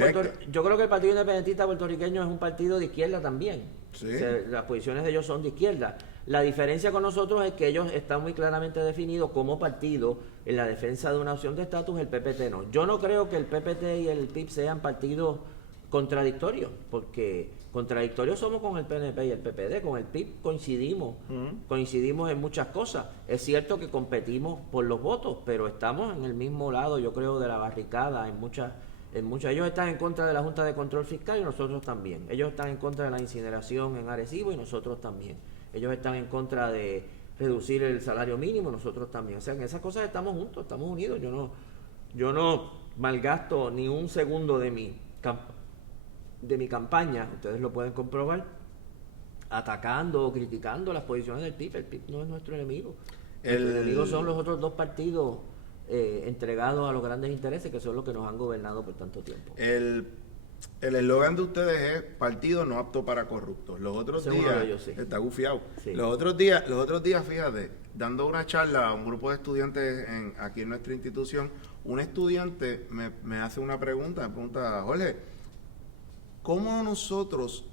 puertorriqueño es un partido de izquierda también. Sí. O sea, las posiciones de ellos son de izquierda. La diferencia con nosotros es que ellos están muy claramente definidos como partido en la defensa de una opción de estatus, el PPT no. Yo no creo que el PPT y el PIB sean partidos contradictorios, porque contradictorios somos con el PNP y el PPD, con el PIB coincidimos en muchas cosas. Es cierto que competimos por los votos, pero estamos en el mismo lado, yo creo, de la barricada en muchas. Ellos están en contra de la Junta de Control Fiscal y nosotros también. Ellos están en contra de la incineración en Arecibo y nosotros también. Ellos están en contra de reducir el salario mínimo y nosotros también. O sea, en esas cosas estamos juntos, estamos unidos. Yo no malgasto ni un segundo de mi campaña, ustedes lo pueden comprobar, atacando o criticando las posiciones del PIB. El PIB no es nuestro enemigo. Nuestros enemigos son los otros dos partidos entregados a los grandes intereses, que son los que nos han gobernado por tanto tiempo. El eslogan de ustedes es partido no apto para corruptos. Los otros días, ellos, sí. Está gufiado. Sí. Los otros días, fíjate, dando una charla a un grupo de estudiantes aquí en nuestra institución, un estudiante me hace una pregunta, Jorge, ¿cómo nosotros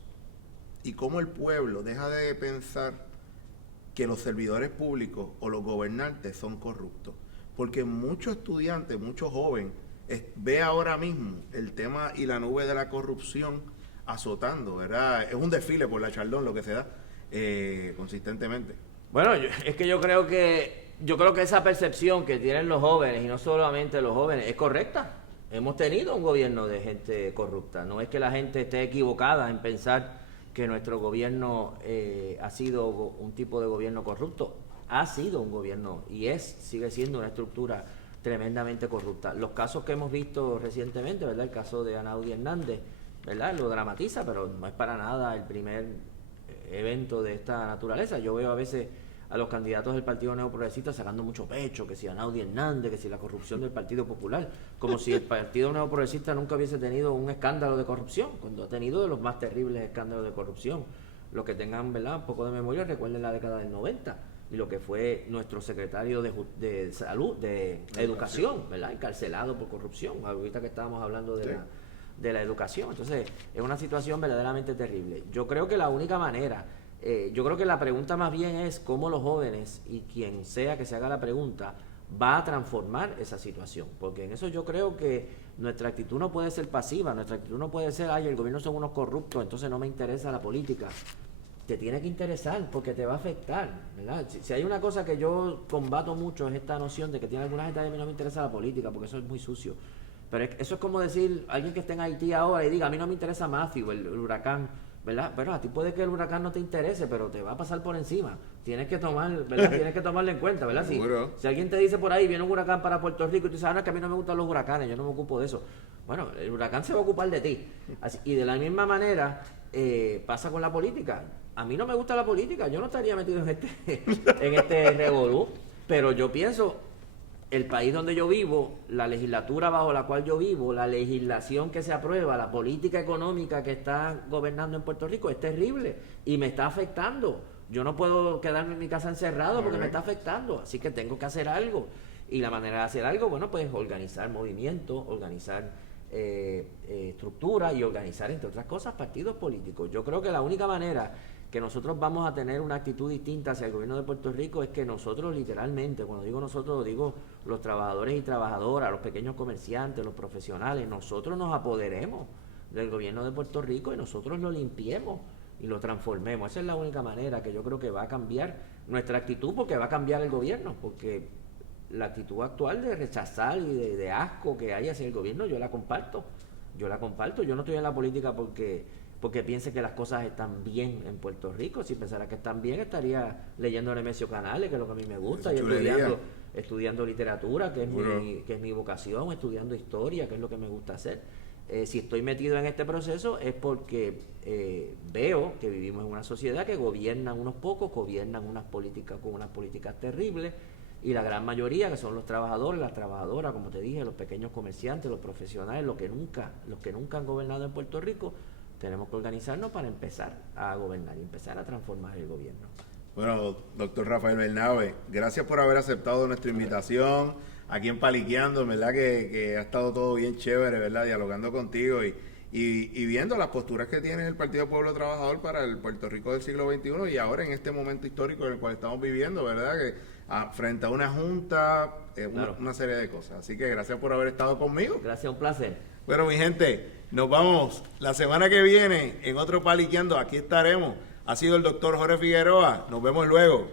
y cómo el pueblo deja de pensar que los servidores públicos o los gobernantes son corruptos? Porque muchos estudiantes, muchos jóvenes, ve ahora mismo el tema y la nube de la corrupción azotando, ¿verdad? Es un desfile por la Chaldón lo que se da consistentemente. Bueno, yo creo que esa percepción que tienen los jóvenes, y no solamente los jóvenes, es correcta. Hemos tenido un gobierno de gente corrupta. No es que la gente esté equivocada en pensar que nuestro gobierno ha sido un tipo de gobierno corrupto. Ha sido un gobierno y sigue siendo una estructura tremendamente corrupta. Los casos que hemos visto recientemente, ¿verdad? El caso de Anaudi Hernández, ¿verdad? Lo dramatiza, pero no es para nada el primer evento de esta naturaleza. Yo veo a veces a los candidatos del Partido Neoprogresista sacando mucho pecho, que si Anaudi Hernández, que si la corrupción del Partido Popular, como si el Partido Neoprogresista nunca hubiese tenido un escándalo de corrupción, cuando ha tenido de los más terribles escándalos de corrupción. Los que tengan, ¿verdad?, un poco de memoria, recuerden la década del 90 y lo que fue nuestro secretario de salud, de educación, ¿verdad?, encarcelado por corrupción, ahorita que estábamos hablando de la educación. Entonces, es una situación verdaderamente terrible. Yo creo que la única manera, yo creo que la pregunta más bien es cómo los jóvenes, y quien sea que se haga la pregunta, va a transformar esa situación, porque en eso yo creo que nuestra actitud no puede ser pasiva, nuestra actitud no puede ser, ay, el gobierno son unos corruptos, entonces no me interesa la política. Te tiene que interesar porque te va a afectar, ¿verdad? Si hay una cosa que yo combato mucho es esta noción de que tiene alguna gente a mí no me interesa la política porque eso es muy sucio. Pero eso es como decir alguien que esté en Haití ahora y diga a mí no me interesa Matthew, el huracán, ¿verdad? Pero a ti puede que el huracán no te interese, pero te va a pasar por encima. Tienes que tomar, ¿verdad? Tienes que tomarlo en cuenta, ¿verdad? Si alguien te dice por ahí viene un huracán para Puerto Rico y tú dices, no, es que a mí no me gustan los huracanes, yo no me ocupo de eso. Bueno, el huracán se va a ocupar de ti. Así, y de la misma manera pasa con la política. A mí no me gusta la política, yo no estaría metido en este revolú, Pero yo pienso, el país donde yo vivo, la legislatura bajo la cual yo vivo, la legislación que se aprueba, la política económica que está gobernando en Puerto Rico es terrible y me está afectando. Yo no puedo quedarme en mi casa encerrado porque me está afectando, así que tengo que hacer algo. Y la manera de hacer algo, bueno, pues organizar movimientos, organizar estructuras y organizar, entre otras cosas, partidos políticos. Yo creo que la única manera que nosotros vamos a tener una actitud distinta hacia el gobierno de Puerto Rico es que nosotros literalmente, cuando digo nosotros, digo los trabajadores y trabajadoras, los pequeños comerciantes, los profesionales, nosotros nos apoderemos del gobierno de Puerto Rico y nosotros lo limpiemos y lo transformemos. Esa es la única manera que yo creo que va a cambiar nuestra actitud, porque va a cambiar el gobierno, porque la actitud actual de rechazar y de asco que hay hacia el gobierno, yo la comparto. Yo no estoy en la política porque piense que las cosas están bien en Puerto Rico. Si pensara que están bien, estaría leyendo Nemesio Canales, que es lo que a mí me gusta, y estudiando literatura, que es mi vocación, estudiando historia, que es lo que me gusta hacer. Si estoy metido en este proceso es porque veo que vivimos en una sociedad que gobiernan unos pocos, gobiernan unas políticas con unas políticas terribles, y la gran mayoría, que son los trabajadores, las trabajadoras, como te dije, los pequeños comerciantes, los profesionales, los que nunca han gobernado en Puerto Rico, tenemos que organizarnos para empezar a gobernar y empezar a transformar el gobierno. Bueno, doctor Rafael Bernabe, gracias por haber aceptado nuestra invitación aquí en Paliqueando, ¿verdad? Que ha estado todo bien chévere, ¿verdad? Dialogando contigo y viendo las posturas que tiene el Partido Pueblo Trabajador para el Puerto Rico del siglo XXI y ahora en este momento histórico en el cual estamos viviendo, ¿verdad? Que frente a una junta, una serie de cosas. Así que gracias por haber estado conmigo. Gracias, un placer. Bueno, mi gente, nos vamos la semana que viene en otro Paliqueando. Aquí estaremos. Ha sido el doctor Jorge Figueroa. Nos vemos luego.